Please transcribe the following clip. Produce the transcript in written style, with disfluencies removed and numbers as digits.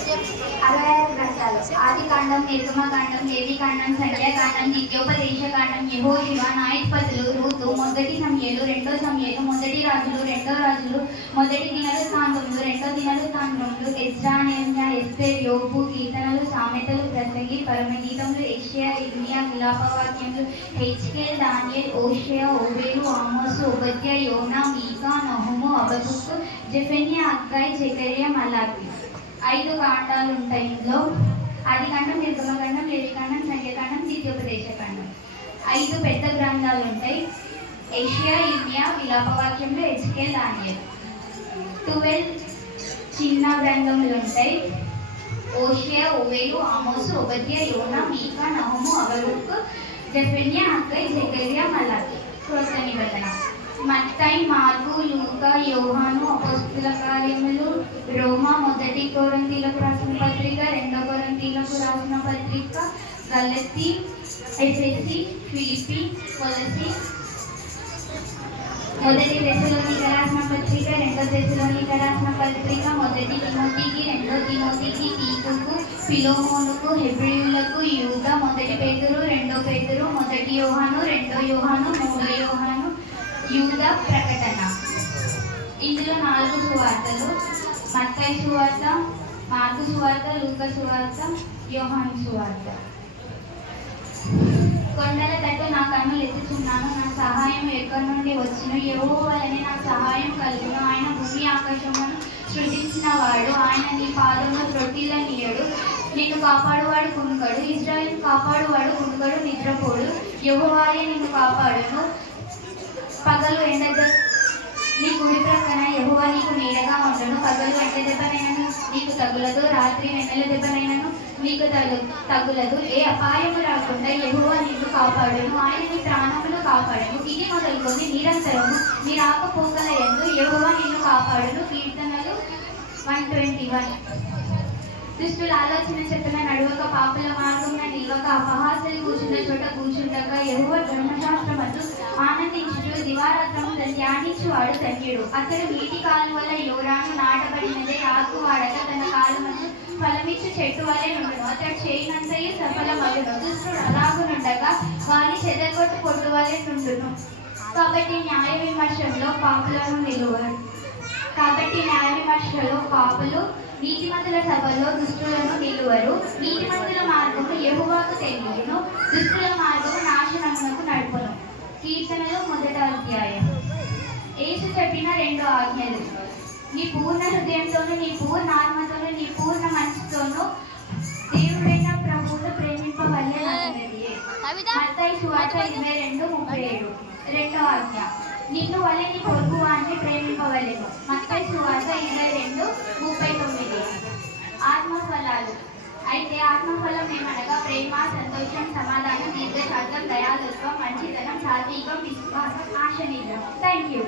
66 గ్రంథాలు ఆదికాండం, నిర్గమకాండం, లేవికాండం, సంఖ్యాకాండం, ద్వితీయోపదేశకాండం, యెహోషువ, న్యాయాధిపతులు, రూతు, మొదటి సమూయేలు, రెండో సమూయేలు, మొదటి రాజులు, రెండో రాజులు, మొదటి దినవృత్తాంతములు, రెండో దినవృత్తాంతములు, ఎజ్రా, నెహెమ్యా, ఎస్తేర్, యోబు, కీర్తనలు, సామెతలు, ప్రసంగి, పరమగీతములు, యెషయా, ఇర్మీయా, విలాపవాక్యములు, హెజ్కేల్, దానియేలు, హోషేయ, ఓబేలు, ఆమోసు, ఓబద్యా, యోనా, మీకా, నహూము, హబక్కూకు, జెఫన్యా, హగ్గై, జెకర్యా, మలాకి. 5 కాండాలు ఉంటాయి ఇందులో. ఆదికాండం, నిర్గమకాండం, లేవికాండం, సంఖ్యాకాండం, ద్వితీయోపదేశకాండం. 5 పెద్ద గ్రంథాలు ఉంటాయి. యెషయా, ఇర్మీయా, విలాపవాక్యములు, హెజ్కేల్, దానియేలు. 12 చిన్న గ్రంథములు ఉంటాయి. హోషేయ, ఓబేలు, ఆమోసు, ఓబద్యా, యోనా, మీకా, నహూము, హబక్కూకు, జెఫన్యా, హగ్గై, జెకర్యా, మలాకి. క్రొత్త నిబంధన. మత్తయి, మార్కు, లూకా, యోహాను, అపోస్తలుల కార్యములు, రోమా, మొదటి కొరింథీయులకు రాసిన పత్రిక, రెండో కొరింథీయులకు రాసిన పత్రిక, గలతీ, ఎఫెసీ, ఫిలిప్పీ, కొలసీ, మొదటి తెస్సలోనిక రాసిన పత్రిక, రెండో తెస్సలోనిక రాసిన పత్రిక, మొదటి తిమోతికి, రెండో తిమోతికి, తీతుకు, ఫిలోమోనుకు, హెబ్రీయులకు, యూదా, మొదటి పేతురు, రెండో పేతురు, మొదటి యోహాను, రెండో యోహాను, మూడో యోహాను, యూదా, ప్రకటన. ఇందులో 4 సువార్తలు: మత్తయి సువార్త, మార్కు సువార్త, లూకా సువార్త, యోహాను సువార్త. కొండల తట్టు నా కన్నులు ఎత్తుచున్నాను, నా సహాయం ఎక్కడి నుండి వచ్చును? యెహోవావలనే నాకు సహాయం కలుగును. ఆయన భూమి ఆకాశమును సృజించిన వాడు. ఆయన నీ పాదమును త్రొట్టిల్లనీయడు. నిన్ను కాపాడువాడు కునుకడు. ఇశ్రాయేలు కాపాడువాడు కునుకడు, నిద్రపోడు. యెహోవాయే నిన్ను కాపాడును. పగలు ఎండ నీ కుడి ప్రక్కన యెహోవా నీకు నీడగా ఉండును. పగలు ఎండ దెబ్బనైనను నీకు తగులదు, రాత్రి వెన్నెల దెబ్బనైనను నీకు తగులదు. ఏ అపాయము రాకుండా యెహోవా నిన్ను కాపాడును. ఆయన నీ ప్రాణమును కాపాడును. ఇది మొదలుకొని నిరంతరము నీ రాకపోకల యందు యెహోవా నిన్ను కాపాడును. కీర్తనలు 121. దుష్టుల ఆలోచన చెప్పున నడువక, పాపుల మార్గమున నిలవక, అపహాస్యులు కూర్చున్న చోట కూర్చుండక, యెహోవా ధర్మశాస్త్రమందు ఆనందించుచు దివారాత్రము ధ్యానించువాడు ధన్యుడు. అతడు నీటి కాలువల యోరాను నాటబడినదే, ఆకు వాడక తన కాలమును ఫలమిచ్చు చెట్టు వలె నుండును. అతడు చేయనంతయు సఫలమగును. దుష్టుడు అలాగునుండగా వాని చెదగొట్టు పొట్టు వలె నుండును. కాబట్టి న్యాయ విమర్శలో పాపులు, నీతిమంతుల సభలో దుష్టులను నిలువరు. నీతిమంతుల మార్గము యెహోవాకు తెలియను, దుష్టుల మార్గము నాశనమునకు నడుపును. కీర్తనలు 1వ అధ్యాయం. యేసు చెప్పిన 2 ఆజ్ఞలు: నీ పూర్ణ హృదయంతోనూ, నీ పూర్ణ ఆత్మతోనూ, నీ పూర్ణ మనసుతోనూ దేవుడైన ప్రభువును ప్రేమింపవలెనన్నది. మత్తయి సువార్త 22:37. 2వ ఆజ్ఞ: నిన్ను వలె నీ పొరుగువాన్ని ప్రేమింపవలెను. మత్తయి సువార్త 22:39. ఆత్మఫలాలు. అయితే ఆత్మఫలం ఏమనగా ప్రేమ, సంతోషం, సమాధానం, దీర్ఘశాంతం, దయాలుత్వం, మంచితనం, సాత్వికం, విశ్వాసం, ఆశనిగ్రహం. Thank you.